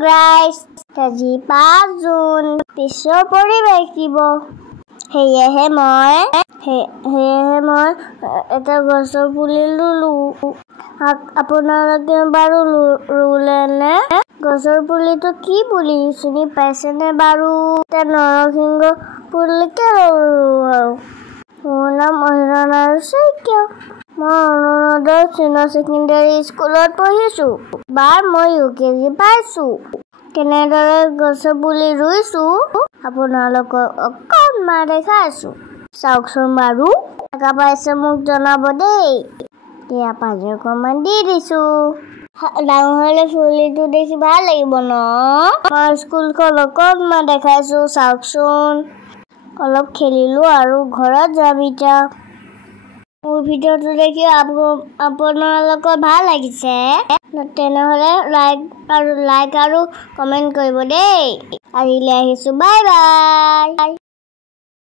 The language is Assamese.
গ্ৰাইছ আজি 5 জুন বিশ্ব পৰিৱেশ দিৱস সেয়েহে মই এটা গছৰ পুলি ৰুলো আপোনালোকে বাৰু ৰুলেনে গছৰ পুলিটো কি পুলি চিনি পাইছেনে বাৰু নৰসিংহ পুলিকে ৰুলো মোৰ নাম অহিৰণ শইকীয়া মই অনুৰাধা চিনিয়ৰ ছেকেণ্ডাৰী স্কুলত পঢ়িছোঁ বাৰ মই UKG পাইছোঁ কেনেদৰে গছৰ পুলি ৰুইছোঁ আপোনালোকক অকণমান দেখাইছোঁ চাওকচোন বাৰু দেখা পাইছে মোক জনাব দেই এতিয়া পানী অকণমান দি দিছোঁ ডাঙৰ হ'লে পুলিটো দেখি ভাল লাগিব ন মই স্কুলখন অকণমান দেখাইছোঁ চাওকচোন অলপ খেলিলোঁ আৰু ঘৰত যাম এতিয়া মোৰ ভিডিঅ'টো দেখি আপোনালোকৰ ভাল লাগিছে তেনেহ'লে লাইক আৰু কমেণ্ট কৰিব দেই আজিলৈ আহিছোঁ বাই বাই